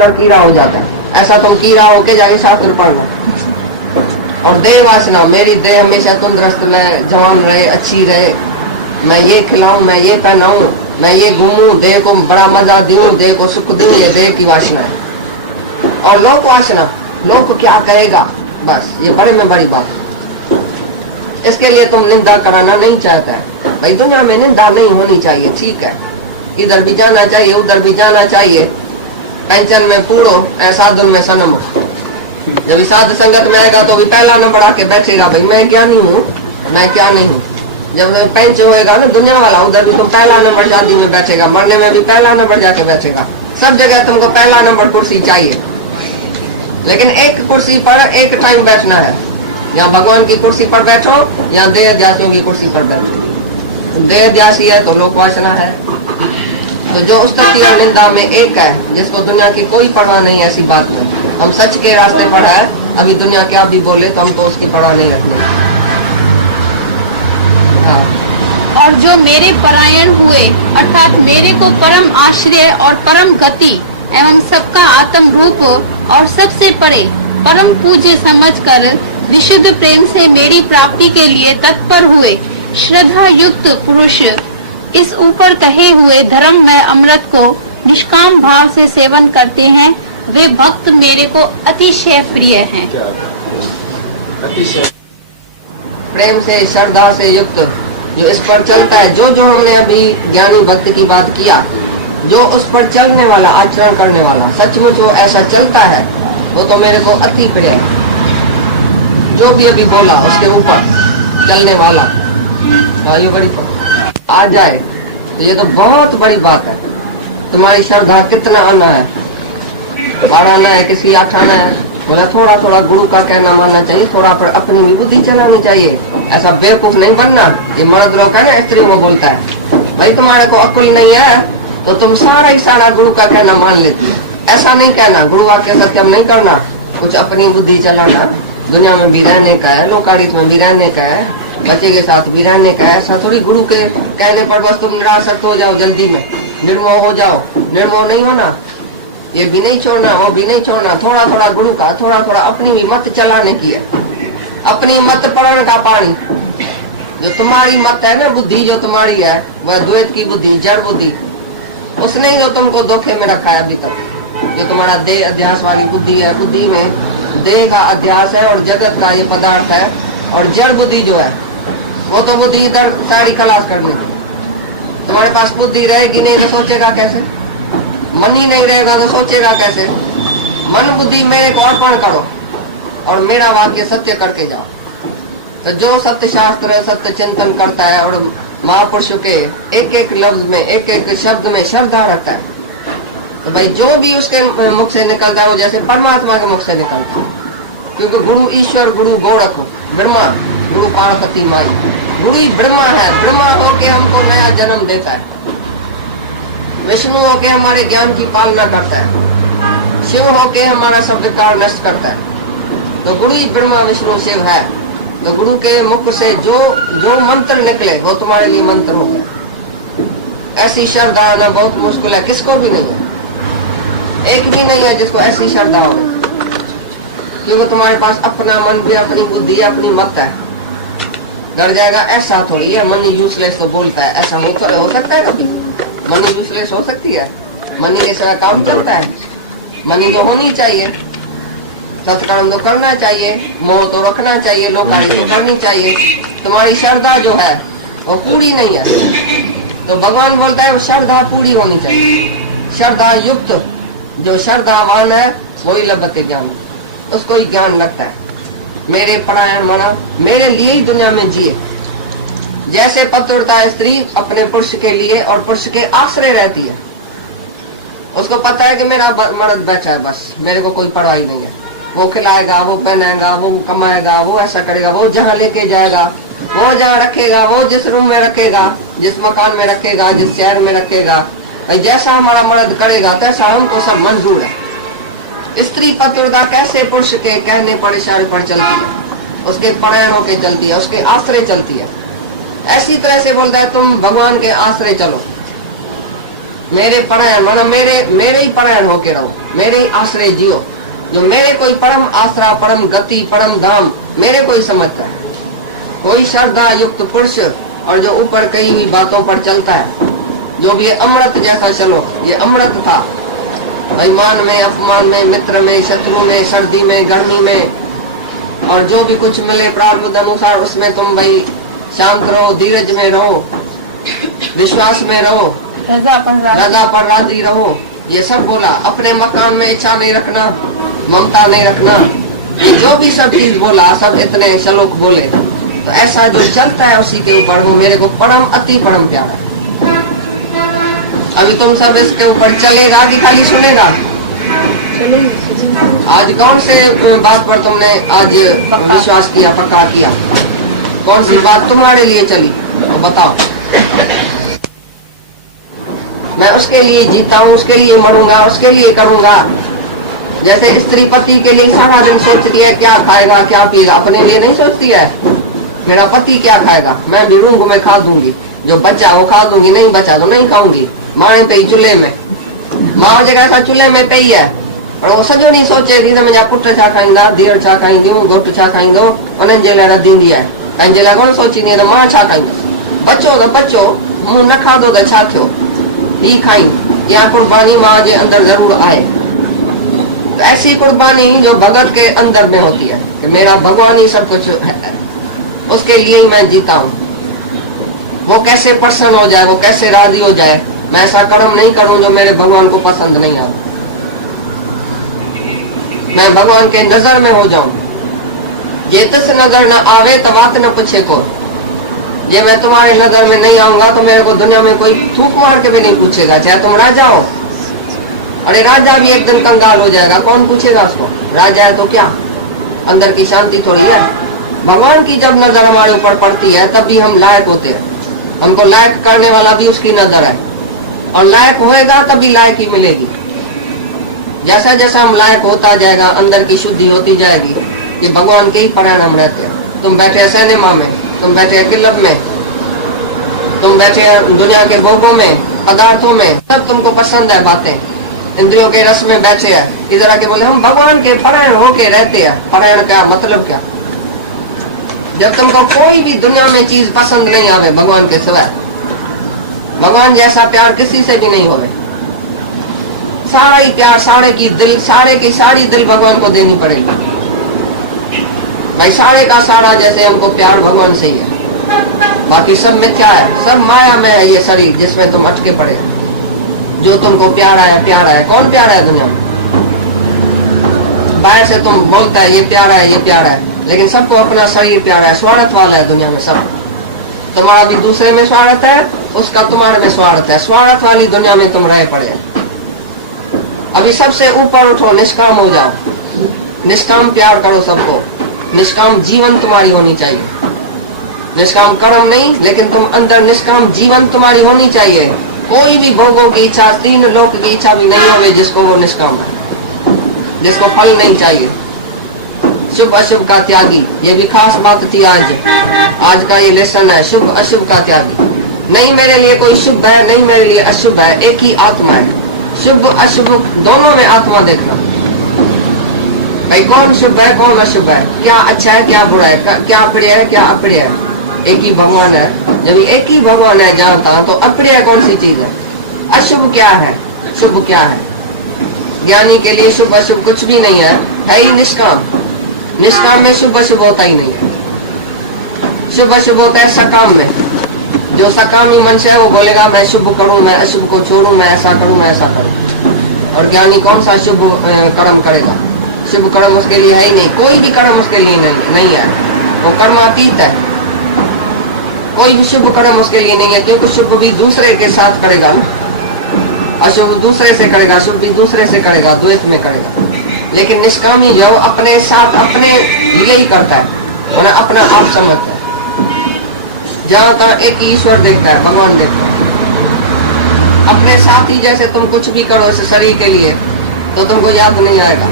अंदर कीड़ा हो जाता है। ऐसा तुम कीड़ा होके जाके शास्त्र पढ़ना। और देह वासना, मेरी देह हमेशा तंदुरुस्त, मैं जवान रहे, अच्छी रहे, मैं ये खिलाऊं, मैं ये पहनाऊं, मैं ये घूमूं, देह को बड़ा मजा दूं, देह को सुख दूं, ये देह की वासना है। और लोक वासना, लोक को क्या कहेगा, बस ये बड़े में बड़ी बात है। इसके लिए तुम निंदा कराना नहीं चाहता है। भाई दुनिया में निंदा नहीं होनी चाहिए, ठीक है, इधर भी जाना चाहिए, उधर भी जाना चाहिए। पेंशन में पूरो, साधुन में सनम। जब साध संगत में आएगा तो भी पहला नंबर आके बैठेगा, भाई मैं क्या नहीं हूँ, मैं क्या नहीं हूँ। जब पेंच होएगा ना दुनिया वाला, उधर भी तुम पहला नंबर शादी में बैठेगा, मरने में भी पहला नंबर जाके बैठेगा। सब जगह तुमको पहला नंबर कुर्सी चाहिए, लेकिन एक कुर्सी पर एक टाइम बैठना है। यहाँ भगवान की कुर्सी पर बैठो, यहाँ देह ध्यासियों की कुर्सी पर बैठो। देह ध्यासी है तो लोक वासना है। तो जो स्तुति और निंदा में एक है, जिसको दुनिया की कोई परवाह नहीं है, ऐसी बात में हम सच के रास्ते पर है। अभी दुनिया क्या भी बोले तो हमको उसकी परवाह नहीं रखनी। हाँ। और जो मेरे परायण हुए, अर्थात मेरे को परम आश्रय और परम गति एवं सबका आत्म रूप और सबसे परे परम पूज्य समझकर विशुद्ध प्रेम से मेरी प्राप्ति के लिए तत्पर हुए श्रद्धा युक्त पुरुष इस ऊपर कहे हुए धर्म में अमृत को निष्काम भाव से सेवन करते हैं, वे भक्त मेरे को अतिशय प्रिय हैं। प्रेम से, श्रद्धा से युक्त जो इस पर चलता है, जो जो हमने अभी ज्ञानी भक्त की बात किया, जो उस पर चलने वाला, आचरण करने वाला, सचमुच वो ऐसा चलता है, वो तो मेरे को अति प्रिय है। जो भी अभी बोला उसके ऊपर चलने वाला, ये बड़ी आ जाए तो ये तो बहुत बड़ी बात है। तुम्हारी श्रद्धा कितना आना है, बढ़ाना है, किसी आठाना है, बोला थोड़ा थोड़ा गुरु का कहना मानना चाहिए, थोड़ा पर अपनी भी बुद्धि चलानी चाहिए। ऐसा बेवकूफ नहीं बनना। ये मर्द लोग है ना, स्त्री वो बोलता है भाई तुम्हारे को अक्ल नहीं है तो तुम सारा ही सारा गुरु का कहना मान लेती है। ऐसा नहीं कहना, गुरु वाक्य सत्यम नहीं करना, कुछ अपनी बुद्धि चलाना। दुनिया में भी रहने का है, लोकालित में भी रहने का है, बच्चे के साथ भी रहने का है। ऐसा थोड़ी गुरु के कहने पर बस तुम निरासक्त हो जाओ, जल्दी में निर्मोह हो जाओ। निर्मोह नहीं होना, ये भी नहीं छोड़ना, वो भी नहीं छोड़ना। थोड़ा थोड़ा गुरु का, थोड़ा थोड़ा अपनी भी मत चलाने की है। अपनी मत पढ़ने का पानी, जो तुम्हारी मत है ना, बुद्धि जो तुम्हारी है, वह द्वैत की बुद्धि, जड़ बुद्धि, उसने ही जो तुमको धोखे में रखा है अभी तक। जो तुम्हारा देह अध्यास वाली बुद्धि है, बुद्धि में देह का अध्यास है और जगत का ये पदार्थ है। और जड़ बुद्धि जो है वो तो बुद्धि इधर सारी खलास करने की। तुम्हारे पास बुद्धि रहेगी नहीं तो सोचेगा कैसे? मन ही नहीं रहेगा तो सोचेगा कैसे? मन बुद्धि मेरे को अर्पण करो और मेरा वाक्य सत्य करके जाओ। तो जो सत्य शास्त्र, सत्य चिंतन करता है और महापुरुषों के एक एक लफ्ज में, एक एक शब्द में श्रद्धा रखता है, तो भाई जो भी उसके मुख से निकलता है वो जैसे परमात्मा के मुख से निकलता है। क्योंकि गुरु ईश्वर, गुरु गोरख, ब्रह्मा, गुरु पार्वती माई, गुरु ही ब्रह्मा है। ब्रह्मा होके हमको नया जन्म देता है, विष्णु होके हमारे ज्ञान की पालना करता है, शिव होके हमारा सब विकार नष्ट करता है। तो गुरु ही ब्रह्मा विष्णु शिव है। तो गुरु के मुख से जो जो मंत्र निकले वो तुम्हारे लिए मंत्र होता है। ऐसी श्रद्धा आना बहुत मुश्किल है, किसको भी नहीं है, एक भी नहीं है जिसको ऐसी श्रद्धा हो। क्योंकि तुम्हारे पास अपना मन भी, अपनी बुद्धि, अपनी मत है। डर जाएगा ऐसा थोड़ी है, मन यूजलेस तो बोलता है, ऐसा हो सकता है कभी? मन यूजलेस हो सकती है? मनी के साथ काम चलता है, मनी तो होनी चाहिए, सत्कर्म तो करना चाहिए, मोह तो रखना चाहिए, लोकाली तो करनी चाहिए। तुम्हारी श्रद्धा जो है वो पूरी नहीं है, तो भगवान बोलता है वो श्रद्धा पूरी होनी चाहिए। श्रद्धा युक्त जो श्रद्धावान है वही लभते ज्ञान, उसको ही ज्ञान लगता है। मेरे परायण मना, मेरे लिए ही दुनिया में जिए। जैसे पतिव्रता स्त्री अपने पुरुष के लिए और पुरुष के आश्रय रहती है, उसको पता है कि मेरा मर्द बैठा है, बस मेरे को कोई परवाह नहीं है। वो खिलाएगा, वो पहनाएगा, वो कमाएगा, वो ऐसा करेगा, वो जहाँ लेके जाएगा, वो जहाँ रखेगा, वो जिस रूम में रखेगा, जिस मकान में रखेगा, जिस शहर में रखेगा, जैसा हमारा मर्द करेगा तैसा हमको सब मंजूर है। स्त्री पतिव्रता कैसे पुरुष के कहने पर, इशारे पर चलती है, उसके परायणों के चलती है, उसके आश्रय चलती है। ऐसी तरह से बोलता है तुम भगवान के आश्रय चलो। मेरे परायण मतलब मेरे ही परायण होके रहो, मेरे ही आश्रय जियो। जो मेरे कोई परम आसरा, परम गति, परम धाम मेरे को ही समझता है। कोई श्रद्धा युक्त पुरुष और जो ऊपर कही हुई बातों पर चलता है, जो भी ये अमृत जैसा चलो, ये अमृत था। अभिमान में, अपमान में, मित्र में, शत्रु में, सर्दी में, गर्मी में, और जो भी कुछ मिले प्रारब्ध अनुसार उसमें तुम भाई शांत रहो, धीरज में रहो, विश्वास में रहो, रजा पर राजी रहो। ये सब बोला। अपने मकान में इच्छा नहीं रखना, ममता नहीं रखना, ये जो भी सब चीज बोला, सब इतने श्लोक बोले। तो ऐसा जो चलता है उसी के ऊपर, वो मेरे को परम अति परम प्यारा है। अभी तुम सब इसके ऊपर चलेगा कि खाली सुनेगा? आज कौन से बात पर तुमने आज विश्वास किया, पक्का किया? कौन सी बात तुम्हारे लिए चली तो बताओ। मैं उसके लिए जीता हूँ, उसके लिए मरूंगा, उसके लिए करूंगा। जैसे स्त्री पति के लिए सारा दिन सोचती है क्या खाएगा क्या पिएगा, अपने लिए नहीं सोचती है मेरा पति क्या खाएगा, मैं भी रूंग में खा दूंगी, जो बचा वो खा दूंगी, नहीं बचा तो नहीं खाऊंगी। माने पे चूल्हे में, माँ जगह सा चूल्हे में पे ही है, और वो सजो नहीं सोचे धीरे में जा पुट छा खाईंदा, धीर छा खाईंदी, घोट छा खाईंदो, उन्हनि जे लाइ रधींदी आहे, पंहिंजे लाइ कोन सोचींदी आहे त मां छा खाईंदसि। बचो त बचो, मूं न खाधो त छा थियो, ही खाई, या कुर्बानी माँ जे अंदर जरूर आए। तो ऐसी कुर्बानी जो भगत के अंदर में होती है कि मेरा भगवान ही सब कुछ है, उसके लिए ही मैं जीता हूँ। वो कैसे प्रसन्न हो जाए, वो कैसे राजी हो जाए, मैं ऐसा कर्म नहीं करूं जो मेरे भगवान को पसंद नहीं आए, मैं भगवान के नजर में हो जाऊं। ये तिस नजर न आवे तो बात न पूछे को, ये मैं तुम्हारे नजर में नहीं आऊंगा तो मेरे को दुनिया में कोई थूक मार के भी नहीं पूछेगा, चाहे तुम राजा हो। अरे राजा भी एक दिन कंगाल हो जाएगा, कौन पूछेगा उसको? राजा है तो क्या, अंदर की शांति थोड़ी है। भगवान की जब नजर हमारे ऊपर पड़ती है तब भी हम लायक होते हैं, हमको लायक करने वाला भी उसकी नजर है, और लायक होएगा तभी लायक ही मिलेगी। जैसा जैसा हम लायक होता जाएगा, अंदर की शुद्धि होती जाएगी। ये भगवान के ही परायण हम रहते हैं। तुम बैठे सिनेमा में, तुम बैठे क्लब में, तुम बैठे दुनिया के भोगों में, पदार्थों में, सब तुमको पसंद है बातें, इंद्रियों के रस में बैठे हैं। इधर आके बोले हम भगवान के परायण होके रहते हैं। परायण क्या मतलब क्या? जब तुमको कोई भी दुनिया में चीज पसंद नहीं आवे भगवान के सिवाय, भगवान जैसा प्यार किसी से भी नहीं होवे। सारा ही प्यार, सारे की दिल, सारे की सारी दिल भगवान को देनी पड़ेगी भाई। सारे का सारा जैसे हमको प्यार भगवान से ही है, बाकी सब मिथ्या है, सब माया में है। ये शरीर जिसमें तुम अटके पड़े, जो तुमको प्यारा है, कौन प्यारा है दुनिया में? बाहर से तुम बोलता है ये प्यारा है, ये प्यारा है, लेकिन सबको अपना शरीर प्यारा है। स्वार्थ वाला है दुनिया में सब। तुम्हारा भी दूसरे में स्वार्थ है, उसका तुम्हारे में स्वार्थ है। स्वार्थ वाली दुनिया में तुम रह पड़े। अभी सबसे ऊपर उठो, निष्काम हो जाओ, निष्काम प्यार करो सबको, निष्काम जीवन तुम्हारी होनी चाहिए। निष्काम कर्म नहीं, लेकिन तुम अंदर निष्काम जीवन तुम्हारी होनी चाहिए। कोई भी भोगों की इच्छा, तीन लोक की इच्छा भी नहीं होवे जिसको वो निष्काम है, जिसको फल नहीं चाहिए। शुभ अशुभ का त्यागी, ये भी खास बात थी आज का ये लेसन है। शुभ अशुभ का त्यागी, नहीं मेरे लिए कोई शुभ है, नहीं मेरे लिए अशुभ है, एक ही आत्मा है। शुभ अशुभ दोनों में आत्मा देखना भाई, कौन शुभ है कौन अशुभ है, क्या अच्छा है क्या बुरा है, क्या प्रिय है क्या अप्रिय है। एक ही भगवान है। जब एक ही भगवान है जानता, तो अप्रिय कौन सी चीज है, अशुभ क्या है, शुभ क्या है? ज्ञानी के लिए शुभ अशुभ कुछ भी नहीं है ही निष्काम। निष्काम में शुभ अशुभ होता ही नहीं है। शुभ अशुभ होता है सकाम में। जो सकामी मनुष्य है वो बोलेगा मैं शुभ करूं, मैं अशुभ को छोड़ूं, मैं ऐसा करूं, मैं ऐसा करूं। और ज्ञानी कौन सा शुभ कर्म करेगा? शुभ कर्म उसके लिए है ही नहीं, कोई भी कर्म उसके लिए नहीं है, वो कर्मातीत है। कोई भी शुभ कर्म उसके लिए नहीं है, क्योंकि शुभ भी दूसरे के साथ करेगा, अशुभ दूसरे से करेगा, शुभ भी दूसरे से करेगा, द्वैत में करेगा। लेकिन निष्कामी जो अपने साथ अपने लिए ही करता है, उन्हें अपना आप समझता है। जहाँ तक एक ईश्वर देखता है, भगवान देखता है। अपने साथ ही जैसे तुम कुछ भी करो इस शरीर के लिए, तो तुमको याद नहीं आएगा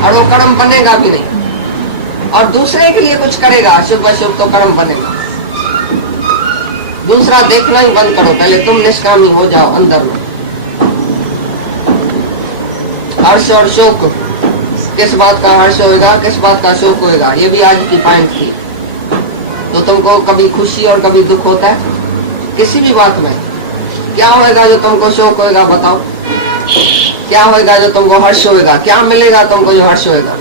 और वो कर्म बनेगा भी नहीं। और दूसरे के लिए कुछ करेगा शुभ अशुभ, तो कर्म बनेगा। दूसरा देखना ही बंद करो, पहले तुम निष्कामी हो जाओ अंदर में। हर्ष और शोक, किस बात का हर्ष होएगा, किस बात का शोक होएगा, ये भी आज की पॉइंट थी। तो तुमको कभी खुशी और कभी दुख होता है किसी भी बात में। क्या होएगा जो तुमको शोक होएगा, बताओ? क्या होएगा जो तुमको हर्ष होएगा? क्या मिलेगा तुमको जो हर्ष होएगा?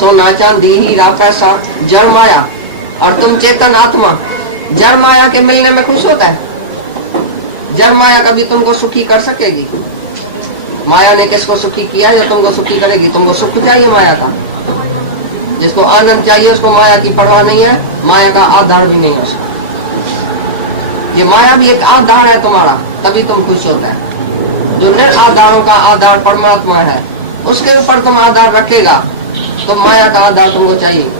सोना चांदी हीरा पैसा, जड़ माया। और तुम चेतन आत्मा, जड़ माया के मिलने में खुश होता है? जड़ माया कभी तुमको सुखी कर सकेगी? माया ने किसको सुखी किया जो तुमको सुखी करेगी? तुमको सुख चाहिए माया का, जिसको आनंद चाहिए उसको माया की परवाह नहीं है, माया का आधार भी नहीं है उसका। ये माया भी एक आधार है तुम्हारा, तभी तुम खुश होता है। जो निराधारों का आधार परमात्मा है, उसके ऊपर तुम आधार रखेगा तो माया का आधार तुमको चाहिए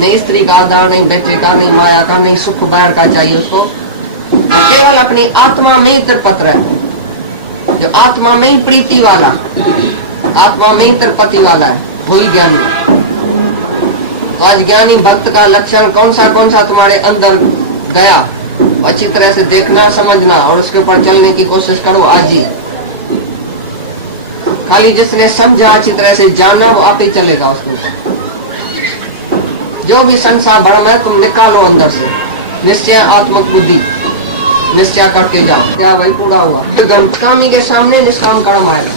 नहीं। स्त्री का आधार नहीं, बेटे का नहीं, माया का नहीं, सुख बाहर का चाहिए उसको। केवल अपनी आत्मा में ही तृप्त रहे। जो आत्मा में ही प्रीति वाला, आत्मा में ही तृप्ति वाला है, वही ज्ञानी है। तो आज ज्ञानी भक्त का लक्षण कौन सा तुम्हारे अंदर गया, अच्छी तरह से देखना, समझना और उसके ऊपर चलने की कोशिश करो आज ही। खाली जिसने समझा, अच्छी तरह से जाना, वो आप ही चलेगा उसके ऊपर। जो भी संसार भ्रम है तुम निकालो अंदर से, निश्चय आत्मक बुद्धि निश्चय करके जाओ। क्या भाई पूरा हुआ? कामी के सामने निष्काम कर्म आएगा,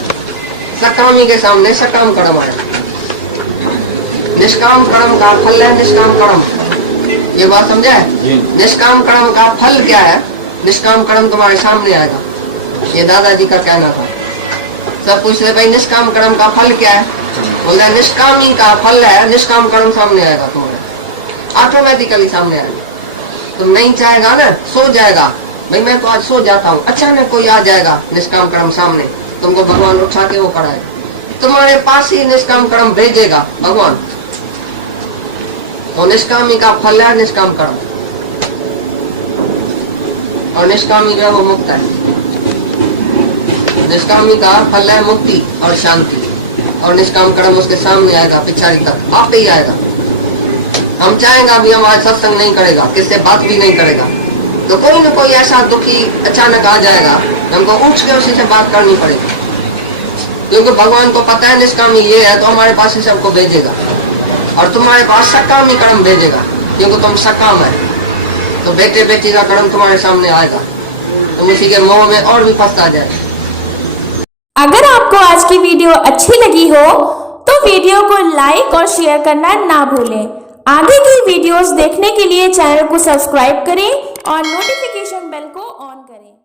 सकामी के सामने सकाम कर्म आएगा। निष्काम कर्म का फल है निष्काम कर्म, ये बात समझा है? निष्काम कर्म का फल क्या है? निष्काम कर्म तुम्हारे सामने आएगा, ये दादाजी का कहना था। सब पूछते भाई निष्काम कर्म का फल क्या है? बोलते निष्कामी का फल है निष्काम कर्म सामने आएगा, तुम्हारे ऑटोमेटिकली सामने आएगा। तुम नहीं चाहेगा ना, सो जाएगा, भाई मैं तो आज सो जाता हूँ, अचानक कोई आ जाएगा निष्काम कर्म सामने, तुमको भगवान उठा के वो कराएगा, तुम्हारे पास ही निष्काम कर्म भेजेगा भगवान। तो निष्कामी का फल है निष्काम कर्म, और निष्कामी जो है वो मुक्त है। निष्कामी का फल है मुक्ति और शांति, और निष्काम कर्म उसके सामने आएगा, पिछाड़ी तक आप ही आएगा। हम चाहेंगे अभी हम आज सत्संग नहीं करेगा, किससे बात भी नहीं करेगा, तो कोई न कोई ऐसा दुखी अचानक आ जाएगा, हमको उठ के उसी से बात करनी पड़ेगी, क्योंकि भगवान को पता है निष्कामी ये है, तो हमारे पास ही सबको भेजेगा। और तुम्हारे पास सकामी कर्म भेजेगा, क्योंकि तुम सकाम है, तो बेटे बेटी का कर्म तुम्हारे सामने आएगा, तुम उसी के मोह में और भी फंसता जाए। अगर आपको आज की वीडियो अच्छी लगी हो तो वीडियो को लाइक और शेयर करना ना भूलें। आगे की वीडियोस देखने के लिए चैनल को सब्सक्राइब करें और नोटिफिकेशन बेल को ऑन करें।